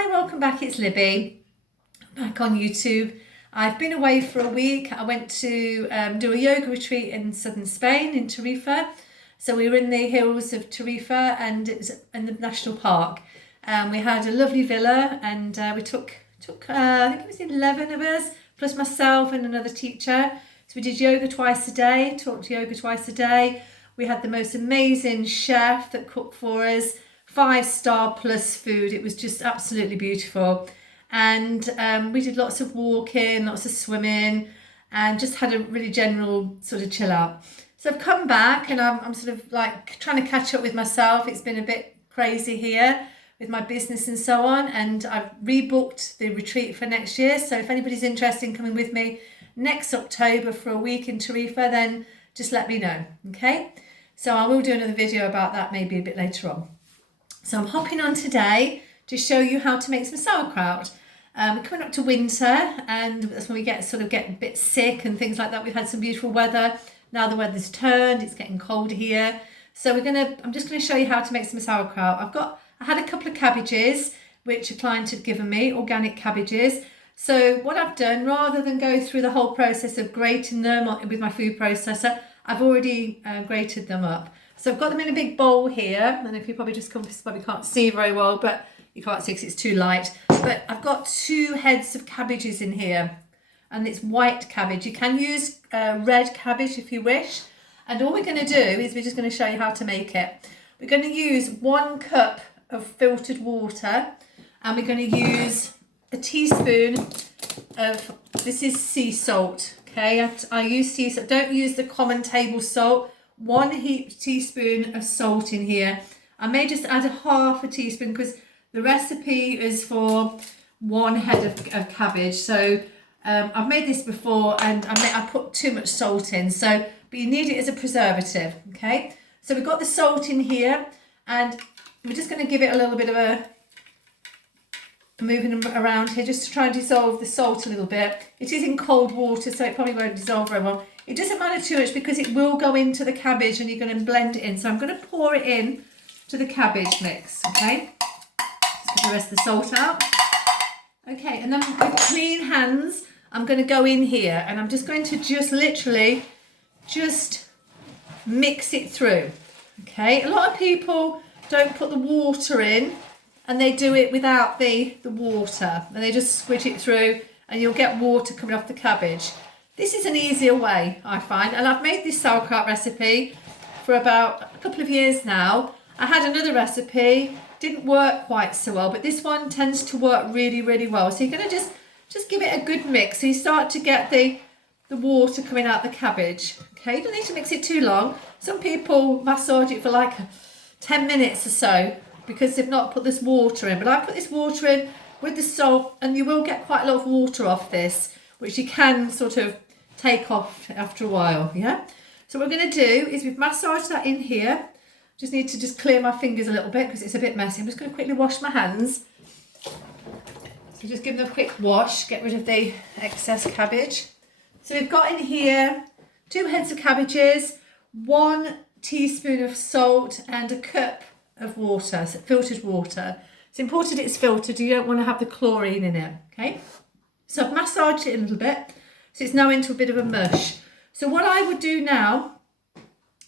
Hi, welcome back. It's Libby, back on YouTube. I've been away for a week. I went to do a yoga retreat in southern Spain, in Tarifa. So we were in the hills of Tarifa and it was in the national park. We had a lovely villa and we took I think it was 11 of us, plus myself and another teacher. So we did yoga twice a day, taught yoga twice a day. We had the most amazing chef that cooked for us, 5-star plus food. It was just absolutely beautiful. And we did lots of walking, lots of swimming, and just had a really general sort of chill out. So I've come back and I'm sort of like trying to catch up with myself. It's been a bit crazy here with my business and so on. And I've rebooked the retreat for next year. So if anybody's interested in coming with me next October for a week in Tarifa, then just let me know, okay? So I will do another video about that maybe a bit later on. So I'm hopping on today to show you how to make some sauerkraut. We're coming up to winter and that's when we get a bit sick and things like that. We've had some beautiful weather. Now the weather's turned, it's getting colder here. So I'm just gonna show you how to make some sauerkraut. I had a couple of cabbages, which a client had given me, organic cabbages. So what I've done, rather than go through the whole process of grating them with my food processor, I've already grated them up. So I've got them in a big bowl here, and if you probably can't see very well, but you can't see because it's too light. But I've got 2 heads of cabbages in here, and it's white cabbage. You can use red cabbage if you wish. And all we're going to do is we're just going to show you how to make it. We're going to use 1 cup of filtered water, and we're going to use a teaspoon of, this is sea salt. Okay, I use sea salt. Don't use the common table salt. 1 teaspoon of salt in here. I may just add a half a teaspoon because the recipe is for 1 head of cabbage. So I've made this before and I put too much salt in. So, but you need it as a preservative. Okay, so we've got the salt in here and we're just going to give it a little bit of a moving them around here just to try and dissolve the salt a little bit. It is in cold water, so it probably won't dissolve very well. It doesn't matter too much because it will go into the cabbage and you're going to blend it in. So I'm going to pour it in to the cabbage mix, okay? Just get the rest of the salt out. Okay, and then with clean hands, I'm going to go in here and I'm just going to literally mix it through, okay? A lot of people don't put the water in and they do it without the water and they just squish it through and you'll get water coming off the cabbage. This is an easier way, I find, and I've made this sauerkraut recipe for about a couple of years now. I had another recipe, didn't work quite so well, but this one tends to work really, really well. So you're gonna just give it a good mix. So you start to get the water coming out the cabbage. Okay, you don't need to mix it too long. Some people massage it for like 10 minutes or so because they've not put this water in, but I put this water in with the salt and you will get quite a lot of water off this, which you can sort of take off after a while, yeah? So what we're going to do is we've massaged that in here. Just need to clear my fingers a little bit because it's a bit messy. I'm just going to quickly wash my hands. So just give them a quick wash, get rid of the excess cabbage. So we've got in here 2 heads of cabbages, 1 teaspoon of salt and a cup of water, so filtered water. It's important it's filtered, you don't want to have the chlorine in it, okay? So I've massaged it a little bit, so it's now into a bit of a mush. So what I would do now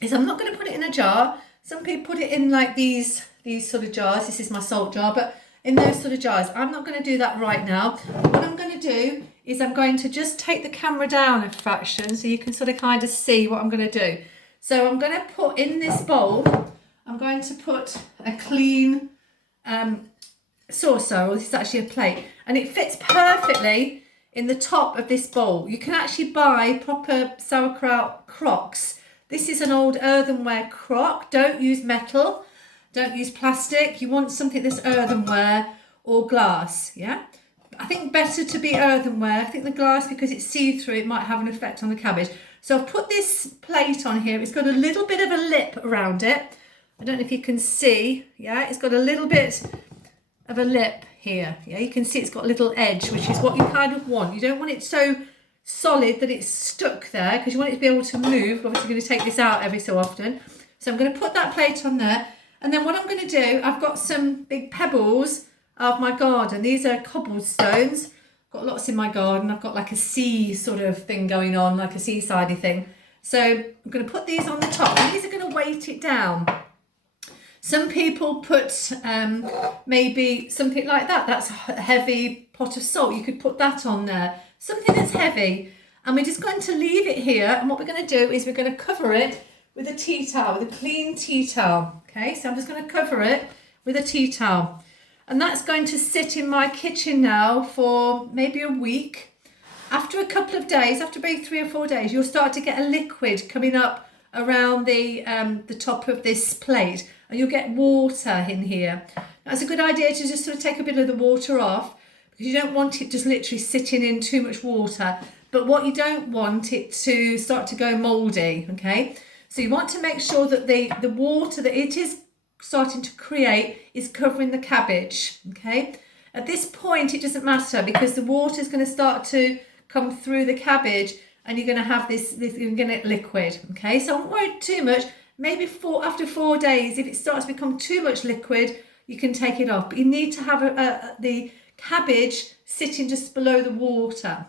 is I'm not going to put it in a jar. Some people put it in like these sort of jars. This is my salt jar, but in those sort of jars. I'm not going to do that right now. What I'm going to do is I'm going to just take the camera down a fraction so you can sort of kind of see what I'm going to do. So I'm going to put in this bowl, I'm going to put a clean saucer, or this is actually a plate, and it fits perfectly in the top of this bowl. You can actually buy proper sauerkraut crocks. This is an old earthenware crock. Don't use metal, don't use plastic. You want something that's earthenware or glass, yeah? I think better to be earthenware. I think the glass, because it's see-through, it might have an effect on the cabbage. So I've put this plate on here. It's got a little bit of a lip around it. I don't know if you can see, yeah? It's got a little bit of a lip here, yeah? You can see it's got a little edge, which is what you kind of want. You don't want it so solid that it's stuck there because you want it to be able to move. Obviously, you're going to take this out every so often. So I'm going to put that plate on there. And then what I'm going to do, I've got some big pebbles of my garden. These are cobblestones. Got lots in my garden. I've got like a sea sort of thing going on, like a seasidey thing. So I'm going to put these on the top, and these are going to weight it down. Some people put maybe something like that. That's a heavy pot of salt. You could put that on there. Something that's heavy. And we're just going to leave it here. And what we're going to do is we're going to cover it with a tea towel, with a clean tea towel. Okay, so I'm just going to cover it with a tea towel. And that's going to sit in my kitchen now for maybe a week. After a couple of days, after maybe 3 or 4 days, you'll start to get a liquid coming up around the top of this plate, and you'll get water in here. Now, it's a good idea to just sort of take a bit of the water off, because you don't want it just literally sitting in too much water. But what you don't want it to start to go mouldy, okay? So you want to make sure that the water that it is starting to create is covering the cabbage, okay? At this point, it doesn't matter, because the water is going to start to come through the cabbage, and you're going to have this you're going to get liquid, okay? So I won't worry too much. Maybe after 4 days, if it starts to become too much liquid, you can take it off. But you need to have the cabbage sitting just below the water.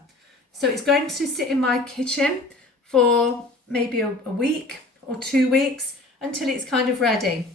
So it's going to sit in my kitchen for maybe a week or 2 weeks until it's kind of ready.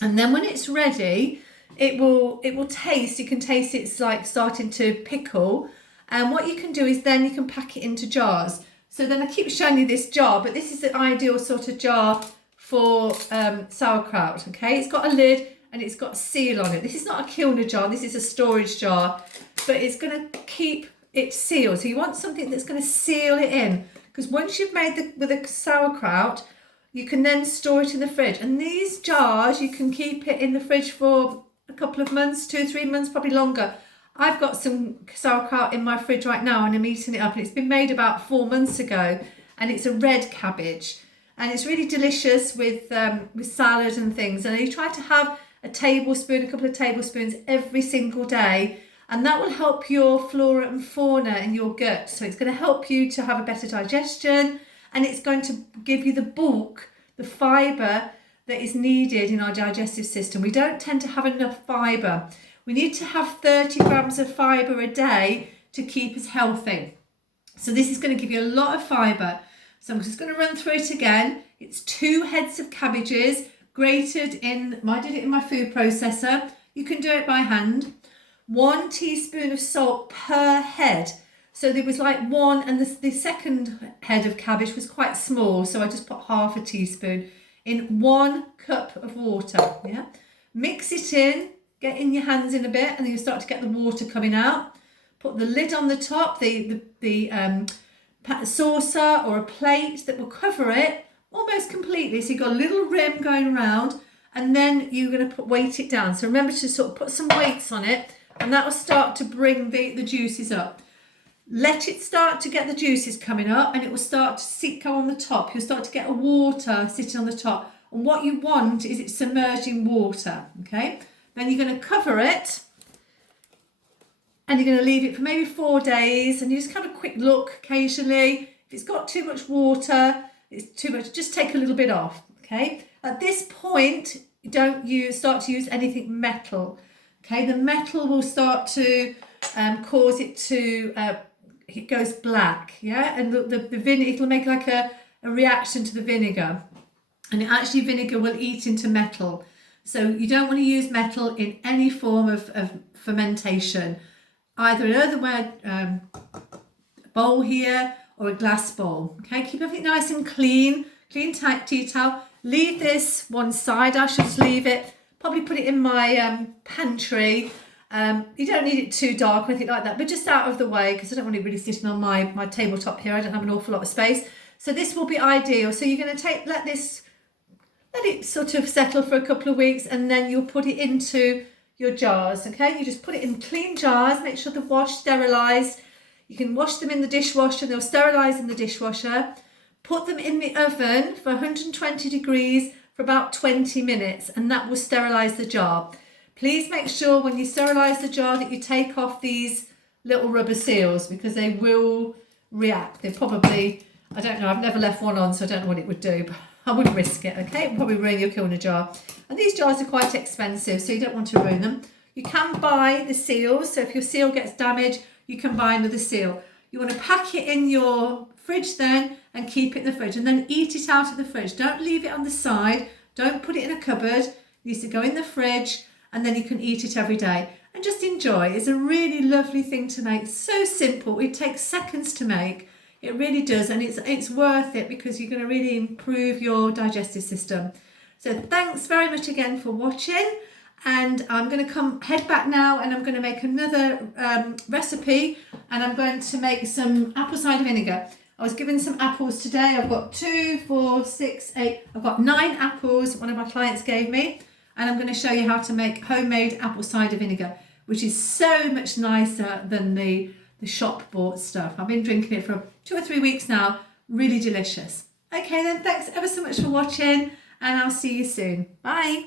And then when it's ready, it will taste. You can taste it's like starting to pickle. And what you can do is then you can pack it into jars. So then I keep showing you this jar, but this is the ideal sort of jar for sauerkraut, okay? It's got a lid and it's got a seal on it. This is not a kilner jar, this is a storage jar, but it's going to keep it sealed. So you want something that's going to seal it in, because once you've made with the sauerkraut, you can then store it in the fridge. And these jars, you can keep it in the fridge for a couple of months, 2 or 3 months, probably longer. I've got some sauerkraut in my fridge right now, and I'm eating it up, and it's been made about 4 months ago, and it's a red cabbage, and it's really delicious with salad and things. And you try to have a couple of tablespoons every single day, and that will help your flora and fauna in your gut. So it's going to help you to have a better digestion, and it's going to give you the bulk, the fibre that is needed in our digestive system. We don't tend to have enough fibre. We need to have 30 grams of fibre a day to keep us healthy. So this is going to give you a lot of fibre. So I'm just going to run through it again. It's 2 heads of cabbages grated in, I did it in my food processor. You can do it by hand. 1 teaspoon of salt per head. So there was like 1, and the second head of cabbage was quite small, so I just put half a teaspoon in 1 cup of water. Yeah, mix it in. Get in your hands in a bit, and then you start to get the water coming out. Put the lid on the top, the saucer or a plate that will cover it almost completely. So you've got a little rim going around, and then you're going to weight it down. So remember to sort of put some weights on it, and that will start to bring the juices up. Let it start to get the juices coming up, and it will start to go on the top. You'll start to get a water sitting on the top. And what you want is it submerged in water, okay? Then you're going to cover it, and you're going to leave it for maybe 4 days, and you just have a quick look occasionally. If it's got too much water, it's too much, just take a little bit off, okay? At this point, don't start to use anything metal, okay? The metal will start to cause it to, it goes black, yeah? And the vinegar, it'll make like a reaction to the vinegar, and actually vinegar will eat into metal. So you don't want to use metal in any form of fermentation, either an earthenware bowl here or a glass bowl. Okay, keep everything nice and clean, tight tea towel. Leave this one side. I should just leave it, probably put it in my pantry. You don't need it too dark or anything like that, but just out of the way, because I don't want it really sitting on my tabletop here. I don't have an awful lot of space. So this will be ideal. So you're going to let it sort of settle for a couple of weeks, and then you'll put it into your jars, okay? You just put it in clean jars, make sure they're washed, sterilised. You can wash them in the dishwasher, they'll sterilise in the dishwasher. Put them in the oven for 120 degrees for about 20 minutes, and that will sterilise the jar. Please make sure when you sterilise the jar that you take off these little rubber seals, because they will react. They probably, I don't know, I've never left one on, so I don't know what it would do, but I wouldn't risk it, okay? It would probably ruin your kilner jar. And these jars are quite expensive, so you don't want to ruin them. You can buy the seals, so if your seal gets damaged, you can buy another seal. You want to pack it in your fridge then and keep it in the fridge, and then eat it out of the fridge. Don't leave it on the side. Don't put it in a cupboard. It needs to go in the fridge, and then you can eat it every day and just enjoy. It's a really lovely thing to make. So simple. It takes seconds to make. It really does, and it's worth it because you're going to really improve your digestive system. So thanks very much again for watching, and I'm going to head back now, and I'm going to make another recipe, and I'm going to make some apple cider vinegar. I was given some apples today. I've got 2, 4, 6, 8. I've got 9 apples one of my clients gave me, and I'm going to show you how to make homemade apple cider vinegar, which is so much nicer than the shop bought stuff. I've been drinking it for 2 or 3 weeks now. Really delicious. Okay then, thanks ever so much for watching, and I'll see you soon. Bye.